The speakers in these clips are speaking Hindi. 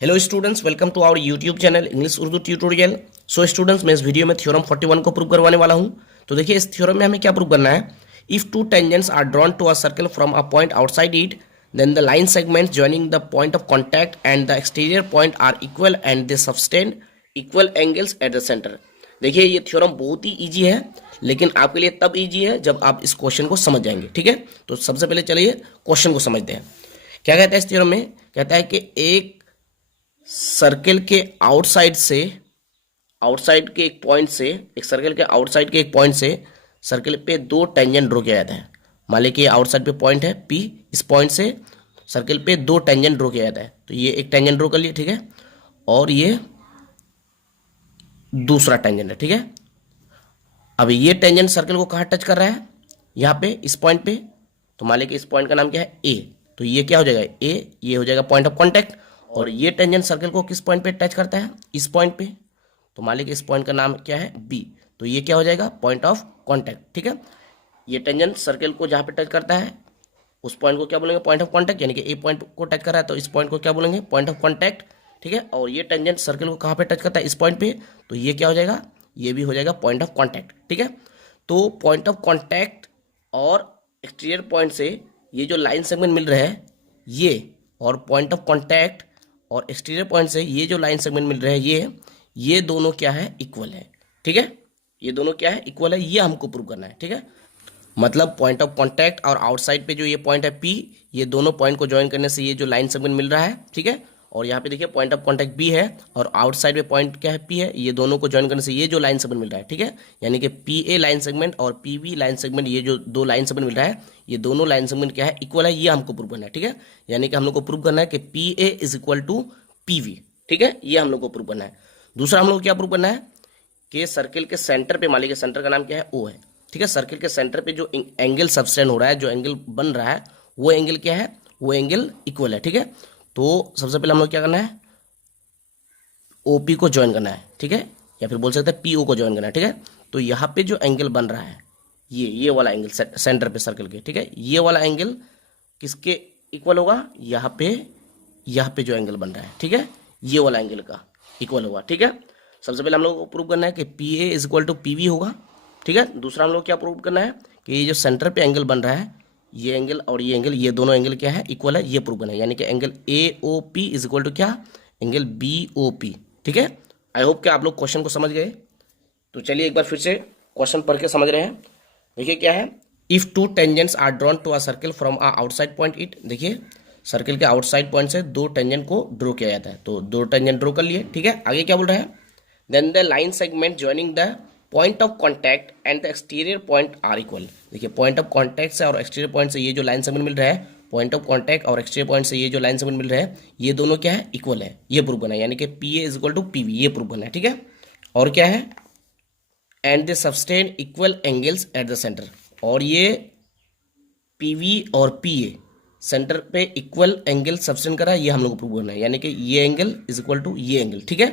Hello students, welcome to our YouTube channel English Urdu tutorial. So students, मैं इस वीडियो में थ्योरम 41 को प्रूव करवाने वाला हूं। तो देखिए, इस थ्योरम में हमें क्या प्रूव करना है। If two tangents are drawn to a circle from a point outside it, then the line segments joining the point of contact and the exterior point are equal and they sustain equal angles at the centre. देखिए, ये थ्योरम बहुत ही ईजी है, लेकिन आपके लिए तब ईजी है जब आप इस क्वेश्चन को समझ जाएंगे। ठीक है, तो सबसे पहले चलिए क्वेश्चन को समझते हैं। क्या कहता है इस थ्योरम में? कहता है कि एक सर्कल के आउटसाइड से, आउटसाइड के एक पॉइंट से, एक सर्कल के आउटसाइड के एक पॉइंट से सर्कल पे दो टेंजेंट ड्रॉ किया जाता है। मान लीजिए कि आउटसाइड पे पॉइंट है पी, इस पॉइंट से सर्कल पे दो टेंजेंट ड्रॉ किया जाता है। तो ये एक टेंजेंट ड्रॉ कर लिए, ठीक है, और ये दूसरा टेंजेंट है। ठीक है, अब ये टेंजेंट सर्कल को कहाँ टच कर रहा है? यहाँ पे, इस पॉइंट पे। तो मान लीजिए कि इस पॉइंट का नाम क्या है? ए। तो ये क्या हो जाएगा? ए, ये हो जाएगा पॉइंट ऑफ कॉन्टैक्ट। और ये टेंजेंट सर्कल को किस पॉइंट पे टच करता है? इस पॉइंट पे। तो मान लीजिए कि इस पॉइंट का नाम क्या है? बी। तो ये क्या हो जाएगा? Point of contact. ठीक है, ये टेंजेंट सर्कल को जहाँ पे टच करता है उस पॉइंट को क्या बोलेंगे? Point of contact. यानी कि ए पॉइंट को टच कर रहा है तो इस पॉइंट को क्या बोलेंगे? Point of contact. ठीक है, और ये टेंजेंट सर्कल को कहाँ पे टच करता है? इस पॉइंट पे। तो ये क्या हो जाएगा? ये भी हो जाएगा पॉइंट ऑफ कॉन्टैक्ट। ठीक है, तो पॉइंट ऑफ कॉन्टैक्ट और एक्सटीरियर पॉइंट से ये जो लाइन सेगमेंट मिल रहा है ये, और पॉइंट ऑफ कॉन्टैक्ट और एक्सटीरियर पॉइंट से ये जो लाइन सेगमेंट मिल रहा है ये दोनों क्या है? इक्वल है। ठीक है, ये दोनों क्या है? इक्वल है। ये हमको प्रूव करना है। ठीक है, मतलब पॉइंट ऑफ कॉन्टैक्ट और आउटसाइड पे जो ये पॉइंट है पी, ये दोनों पॉइंट को ज्वाइन करने से ये जो लाइन सेगमेंट मिल रहा है। ठीक है, और यहाँ पे देखिए पॉइंट ऑफ कॉन्टैक्ट बी है और आउटसाइड में पॉइंट क्या है? पी है। ये दोनों को ज्वाइन करने से ये जो लाइन सेगमेंट मिल रहा है। ठीक है, यानी कि पी ए लाइन सेगमेंट और पी बी लाइन सेगमेंट, ये जो दो लाइन सेगमेंट मिल रहा है, ये दोनों लाइन सेगमेंट क्या है? इक्वल है। ये हमको प्रूव करना है। ठीक है, यानी कि हम लोग को प्रूव करना है कि P A is equal to P B. ठीक है, ये हम लोग को प्रूव करना है। दूसरा हम लोग क्या प्रूव करना है कि सर्किल के सेंटर पे, मान लीजिए सेंटर का नाम क्या है? ओ है। ठीक है, सर्किल के सेंटर पे जो एंगल सब्सटेंड हो रहा है, जो एंगल बन रहा है, वो एंगल क्या है? वो एंगल इक्वल है। ठीक है, तो सबसे पहले हम लोग क्या करना है? ओपी को ज्वाइन करना है। ठीक है, या फिर बोल सकते हैं पीओ को ज्वाइन करना है। ठीक है, तो यहाँ पे जो एंगल बन रहा है ये वाला एंगल सेंटर पे सर्कल के, ठीक है, ये वाला एंगल किसके इक्वल होगा? यहाँ पे जो एंगल बन रहा है, ठीक है, ये वाला एंगल का इक्वल होगा। ठीक है, सबसे पहले हम लोग को प्रूव करना है कि P A is equal to P B होगा। ठीक है, दूसरा हम लोग क्या प्रूव करना है कि ये जो सेंटर पे एंगल बन रहा है, ये एंगल और ये एंगल, ये दोनों एंगल क्या है? इक्वल है। ये प्रूव करना है, यानी कि angle A O P is equal to क्या? Angle B O P. ठीक है, आई होप कि आप लोग क्वेश्चन को समझ गए। तो चलिए एक बार फिर से क्वेश्चन पढ़ के समझ रहे हैं। देखिए क्या है। If two tangents are drawn to a circle from a outside point it, देखिए सर्कल के आउटसाइड पॉइंट से दो टेंजेंट को ड्रॉ किया जाता है। तो दो टेंजेंट ड्रॉ कर लिए। ठीक है, आगे क्या बोल रहा है? Then the line segment joining the point of contact and the exterior point are equal. देखिए पॉइंट ऑफ कॉन्टैक्ट से और एक्सटीरियर पॉइंट से ये जो लाइन सेगमेंट मिल रहा है, पॉइंट ऑफ कॉन्टैक्ट और एक्सटीरियर पॉइंट से ये जो लाइन सेगमेंट मिल रहा है, ये दोनों क्या है? इक्वल है। ये प्रूव करना है, यानी कि P A is equal to P B, ये प्रूव करना है। ठीक है, और क्या है? And they sustain equal angles at the centre, और ये पी वी और पी ए सेंटर पे इक्वल एंगल सस्टेन कर रहा है। ये हम लोग को प्रूव करना है, यानी कि ये एंगल इज इक्वल टू ये एंगल। ठीक है,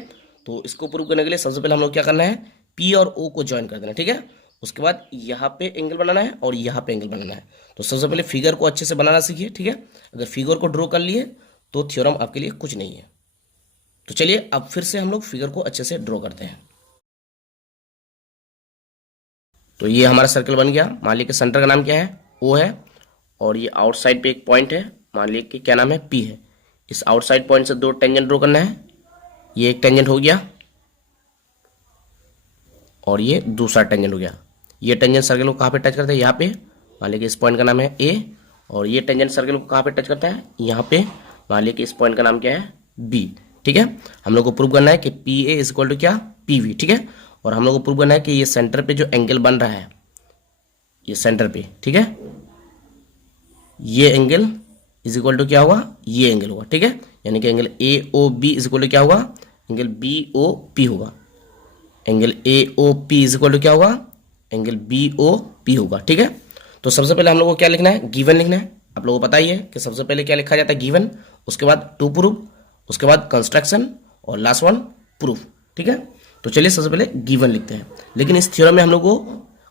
तो इसको प्रूव करने के लिए सबसे पहले हम लोग क्या करना है? पी और ओ को ज्वाइन कर देना। ठीक है, उसके बाद यहाँ पे एंगल बनाना है और यहाँ पे एंगल बनाना है। तो सबसे पहले फिगर को अच्छे से बनाना सीखिए। ठीक है, अगर फिगर को ड्रॉ कर लिए तो थ्योरम आपके लिए कुछ नहीं है। तो चलिए अब फिर से हम लोग फिगर को अच्छे से ड्रॉ करते हैं। तो ये हमारा सर्कल बन गया। मान लीजिए कि सेंटर का नाम क्या है? ओ है, और ये आउटसाइड पे एक पॉइंट है, मान लीजिए कि क्या नाम है? पी है। इस आउटसाइड पॉइंट से दो टेंजेंट ड्रॉ करना है। ये एक टेंजेंट हो गया और ये दूसरा टेंजेंट हो गया। ये टेंजेंट सर्कल को कहाँ पे टच करता है? यहाँ पे। मान लीजिए कि इस पॉइंट का नाम है ए, और ये टेंजेंट सर्कल को कहाँ पे टच करता है? यहाँ पे। मान लीजिए कि इस पॉइंट का नाम क्या है? बी। ठीक है, हम लोग को प्रूव करना है कि P A is equal to क्या? P B. ठीक है, और हम लोग को प्रूव करना है कि ये सेंटर पे जो एंगल बन रहा है, ये सेंटर पे, ठीक है, ये एंगल इज इक्वल टू क्या होगा? ये एंगल होगा। ठीक है, यानी कि angle A O B is equal to क्या होगा? एंगल बी ओ पी होगा। Angle A O P is equal to क्या होगा? एंगल बी ओ पी होगा। ठीक है, तो सबसे पहले हम लोग को क्या लिखना है? गिवन लिखना है। आप लोगों को पता ही है कि सबसे पहले क्या लिखा जाता है? गिवन, उसके बाद टू प्रूफ, उसके बाद कंस्ट्रक्शन, और लास्ट वन प्रूफ। ठीक है, तो चलिए सबसे पहले गिवन लिखते हैं। लेकिन इस थ्योरम में हम लोग को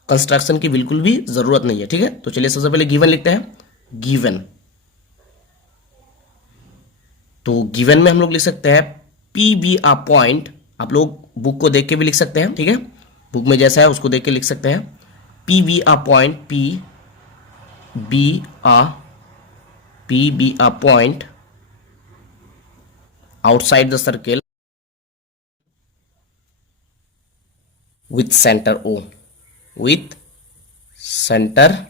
कंस्ट्रक्शन की बिल्कुल भी जरूरत नहीं है। ठीक है, तो चलिए सबसे पहले गिवन लिखते हैं। गिवन, तो गिवन में हम लोग लिख सकते हैं पी बी आ पॉइंट, आप लोग बुक को देख के भी लिख सकते हैं, ठीक है, बुक में जैसा है उसको देख के लिख सकते हैं। P be a point, be a P be a point outside the circle with center O, with center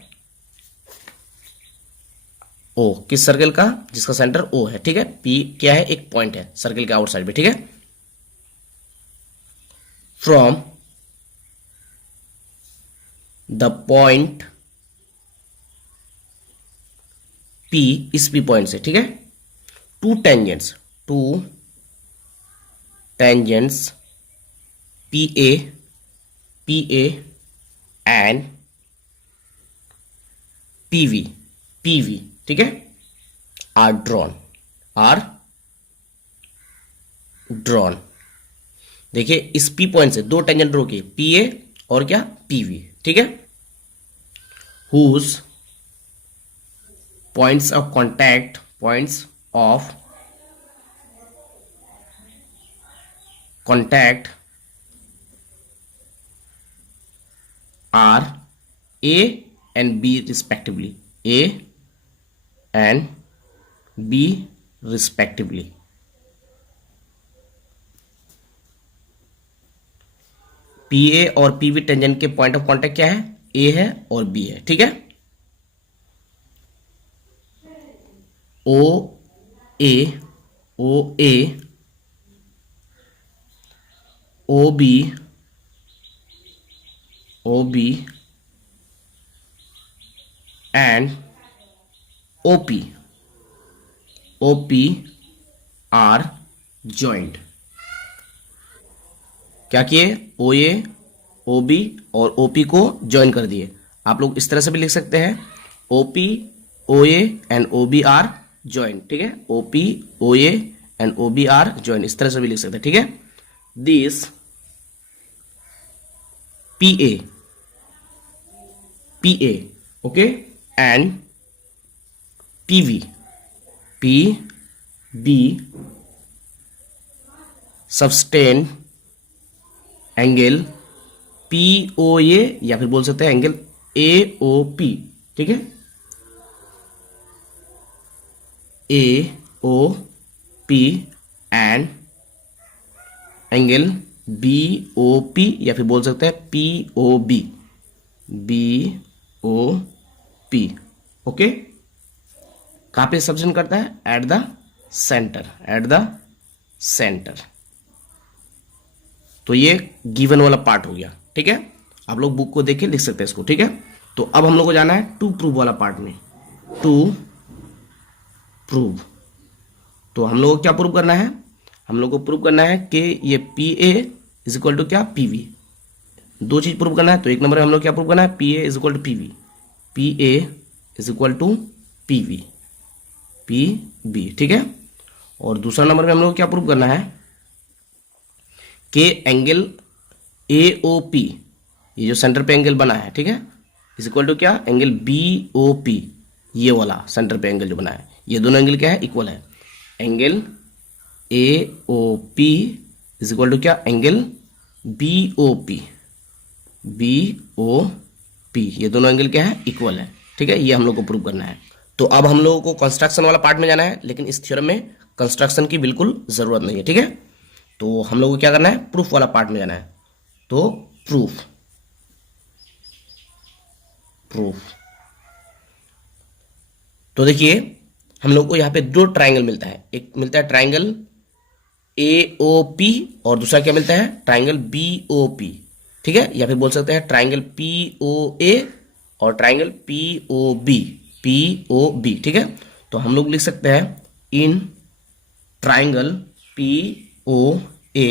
O, किस सर्कल का, जिसका सेंटर O है, ठीक है। P क्या है, एक पॉइंट है सर्कल के आउटसाइड में, ठीक है। फ्रॉम द पॉइंट P, इस P पॉइंट से, ठीक है, to tangents P A and P B, ठीक है, आर ड्रॉन। देखिए इस P पॉइंट से दो टेंजेंट ड्रॉ किए, पी ए और क्या, पी वी, ठीक है। Whose points of contact are A and B respectively, A and B respectively। P A और पी वी टेंजेंट के पॉइंट ऑफ कॉन्टैक्ट क्या है, ए है और बी है, ठीक है। O A O B and O P are joined. क्या किए, ओ ए, ओ बी और ओ पी को ज्वाइन कर दिए। आप लोग इस तरह से भी लिख सकते हैं, O P O A and O B are joined, ठीक है, O P O A and O B are joined, इस तरह से भी लिख सकते हैं, ठीक है। This P A okay and P B सब्सटेन एंगल पी ओ ए, या फिर बोल सकते हैं एंगल ए ओ पी, ठीक है, A O P and angle B O P, या फिर बोल सकते हैं पी ओ बी, ओके। कहां पे सब्सटेन करता है, एट द सेंटर। तो ये गिवन वाला पार्ट हो गया, ठीक है। आप लोग बुक को देख के लिख सकते हैं इसको, ठीक है। तो अब हम लोग को जाना है टू प्रूव वाला पार्ट में, टू प्रूव। तो हम लोग को क्या प्रूव करना है, हम लोग को प्रूव करना है कि ये P A is equal to क्या, पी वी। दो चीज प्रूव करना है, तो एक नंबर में हम लोग क्या प्रूव करना है, P A is equal to P B, P A is equal to P B, ठीक है। और दूसरा नंबर में हम लोग को क्या प्रूव करना है कि एंगल ए ओ पी, ये जो सेंटर पे एंगल बना है, ठीक है, इज इक्वल टू क्या, एंगल बी ओ पी, ये वाला सेंटर पे एंगल जो बना है, ये दोनों एंगल क्या है, इक्वल है। Angle A O P is equal to क्या, एंगल बी ओ पी, ये दोनों एंगल क्या है, इक्वल है, ठीक है। ये हम लोग को प्रूव करना है। तो अब हम लोगों को कंस्ट्रक्शन वाला पार्ट में जाना है, लेकिन इस थ्योरम में कंस्ट्रक्शन की बिल्कुल जरूरत नहीं है, ठीक है। तो हम लोग को क्या करना है, प्रूफ वाला पार्ट में जाना है। तो प्रूफ तो देखिए हम लोग को यहां पे दो ट्राइंगल मिलता है, एक मिलता है ट्राइंगल ए ओ पी और दूसरा क्या मिलता है, ट्राइंगल बी ओ पी, ठीक है, या फिर बोल सकते हैं ट्राइंगल पी ओ ए और ट्राइंगल पी ओ बी, ठीक है। तो हम लोग लिख सकते हैं in triangle P O A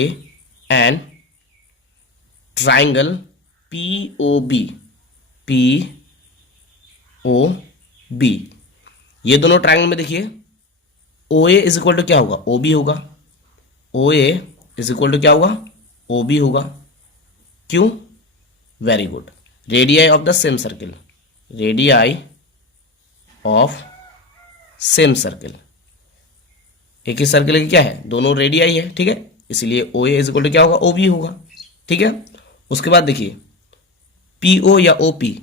and triangle P O B, ये दोनों ट्राइंगल में देखिए O A is equal to क्या होगा, ओ बी होगा, O A is equal to क्या होगा, ओ बी होगा। क्यों, very good, radii of the same circle, radii of same circle, एक ही सर्कल की क्या है, दोनों रेडियाई है, ठीक है, इसलिए ओ ए इज इक्वल टू क्या होगा, ओ बी होगा, ठीक है। उसके बाद देखिए पी ओ या ओ पी,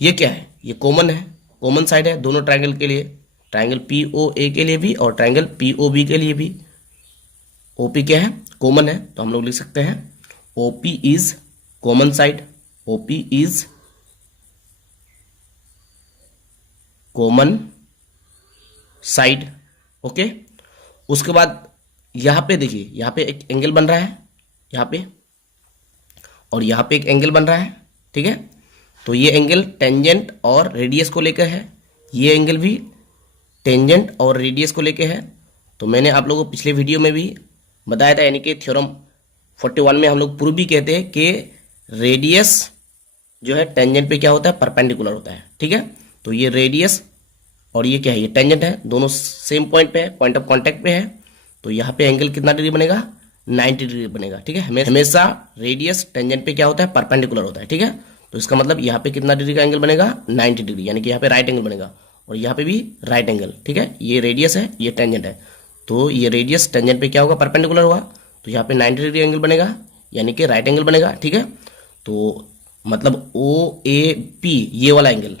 ये क्या है, ये कॉमन है, कॉमन साइड है दोनों ट्राइंगल के लिए, ट्राइंगल पी ओ ए के लिए भी और ट्राइंगल पी ओ बी के लिए भी। ओ पी क्या है, कॉमन है, तो हम लोग लिख सकते हैं O P is common side, O P is common side, okay. उसके बाद यहां पे देखिए, यहां पे एक एंगल बन रहा है यहां पे, और यहां पे एक एंगल बन रहा है, ठीक है। तो ये एंगल टेंजेंट और रेडियस को लेकर है, ये एंगल भी टेंजेंट और रेडियस को लेकर है। तो मैंने आप लोगों को पिछले वीडियो में भी बताया था, यानी कि थ्योरम 41 में हम लोग प्रूव भी कहते हैं कि रेडियस जो है टेंजेंट पे क्या होता है, परपेंडिकुलर होता है, ठीक है। तो ये रेडियस और ये क्या है, ये टेंजेंट है, दोनों सेम पॉइंट पे है, पॉइंट ऑफ कांटेक्ट पे है। तो यहाँ पे एंगल कितना डिग्री बनेगा, 90 डिग्री बनेगा, ठीक है। हमेशा रेडियस टेंजेंट पे क्या होता है, परपेंडिकुलर होता है, ठीक है। तो इसका मतलब यहाँ पे कितना डिग्री का एंगल बनेगा, 90 डिग्री, यानी कि यहाँ पे राइट एंगल बनेगा, और यहाँ पे भी राइट एंगल, ठीक है। ये रेडियस है, ये टेंजेंट है, तो ये रेडियस टेंजेंट पे क्या होगा, परपेंडिकुलर होगा, तो यहाँ पे 90 डिग्री एंगल बनेगा, यानी कि राइट एंगल बनेगा, ठीक है। तो मतलब ओ ए पी ये वाला angle,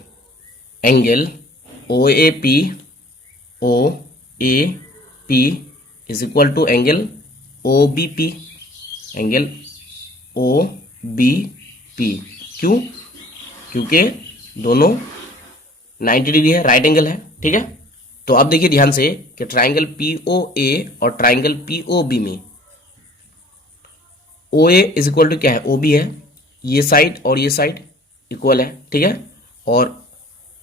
angle O A P is equal to angle O B P, angle O B P, क्यों, क्योंकि दोनों 90 डिग्री है, राइट एंगल है, ठीक है। तो अब देखिए ध्यान से कि ट्राइंगल पी ओ ए और ट्राइंगल पी ओ बी में ओ ए इज इक्वल टू क्या है, ओ बी है, ये साइड और ये साइड इक्वल है, ठीक है। और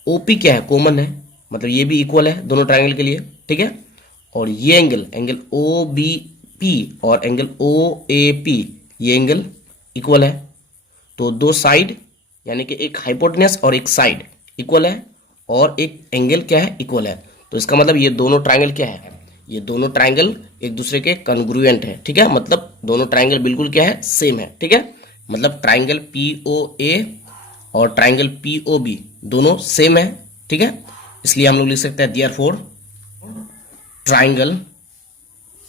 ओ पी क्या है, कॉमन है, मतलब ये भी इक्वल है दोनों ट्राइंगल के लिए, ठीक है। और ये angle, angle O B P और एंगल ओ ए पी, ये एंगल इक्वल है। तो दो साइड यानी कि एक हाइपोटेन्यूस और एक साइड इक्वल है, और एक एंगल क्या है, इक्वल है। तो इसका मतलब ये दोनों ट्राइंगल क्या है, ये दोनों ट्राइंगल एक दूसरे के कॉन्ग्रुएंट है, ठीक है। मतलब दोनों ट्राइंगल बिल्कुल क्या है, सेम है, ठीक है। मतलब ट्राइंगल पी ओ ए और ट्राइंगल पी ओ बी दोनों सेम है, ठीक है। इसलिए हम लोग लिख सकते हैं therefore triangle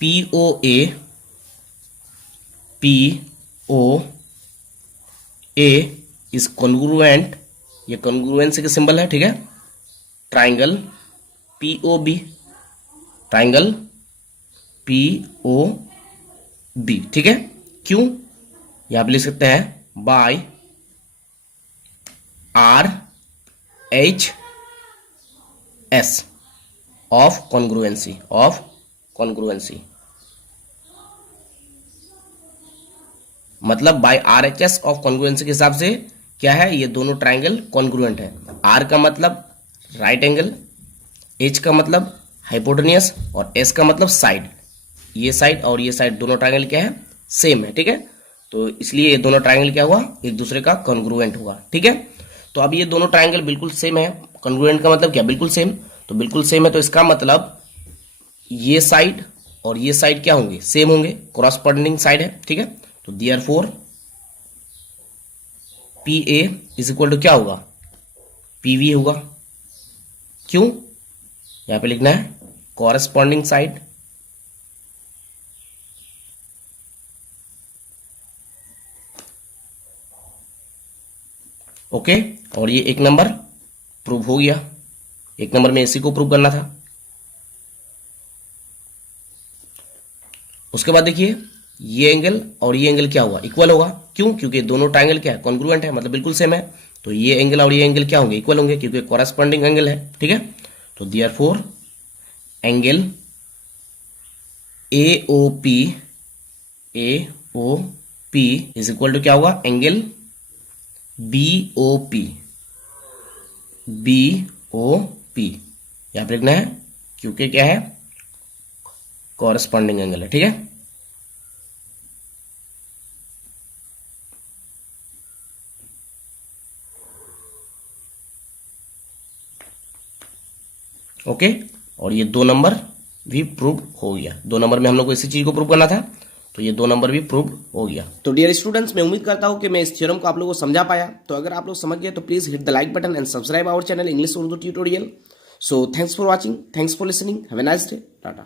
P O A is congruent, ये कॉन्ग्रुएंसी का सिंबल है, ठीक है। Triangle P O B, triangle P O B, ठीक है। क्यों, यहां पे लिख सकते हैं by R H S of congruency, of congruency, मतलब by R H S of congruency के हिसाब से क्या है, ये दोनों ट्राइंगल कॉन्ग्रुएंट है। आर का मतलब राइट एंगल, एच का मतलब हाइपोटेनियस और एस का मतलब साइड, ये साइड और ये साइड दोनों ट्राइंगल क्या है, सेम है, ठीक है। तो इसलिए ये दोनों ट्राइंगल क्या हुआ, एक दूसरे का कॉन्ग्रुएंट हुआ, ठीक है। तो अब ये दोनों ट्राइंगल बिल्कुल सेम है, कॉन्ग्रुएंट का मतलब क्या, बिल्कुल सेम, तो बिल्कुल सेम है, तो इसका मतलब ये साइड और ये साइड क्या होंगे, सेम होंगे, क्रॉसपोंडिंग साइड है, ठीक है। तो therefore P A is equal to क्या होगा, पी वी होगा, क्यों, यहां पे लिखना है कॉरेस्पॉन्डिंग साइड, ओके। और ये एक नंबर प्रूव हो गया, एक नंबर में इसी को प्रूव करना था। उसके बाद देखिए ये एंगल और ये एंगल क्या हुआ, इक्वल होगा, क्यों, क्योंकि दोनों ट्राइंगल क्या है, कॉन्ग्रुएंट है, मतलब बिल्कुल सेम है। तो ये एंगल और ये एंगल क्या होंगे, इक्वल होंगे, क्योंकि कॉरेस्पॉन्डिंग एंगल है, ठीक है। तो therefore angle A O P is equal to क्या होगा, एंगल बी ओ पी, यहां पर लिखना है, क्योंकि क्या है, कॉरेस्पॉन्डिंग एंगल है, ठीक है। ओके। और ये 2 नंबर भी प्रूव हो गया, 2 नंबर में हम लोग को इसी चीज को प्रूव करना था, तो ये 2 नंबर भी प्रूव हो गया। तो डियर स्टूडेंट्स, मैं उम्मीद करता हूं कि मैं इस थ्योरम को आप लोगों को समझा पाया। तो अगर आप लोग समझ गए तो please hit the like button and subscribe our channel English Urdu tutorial. So thanks for watching, thanks for listening, have a nice day, Tata.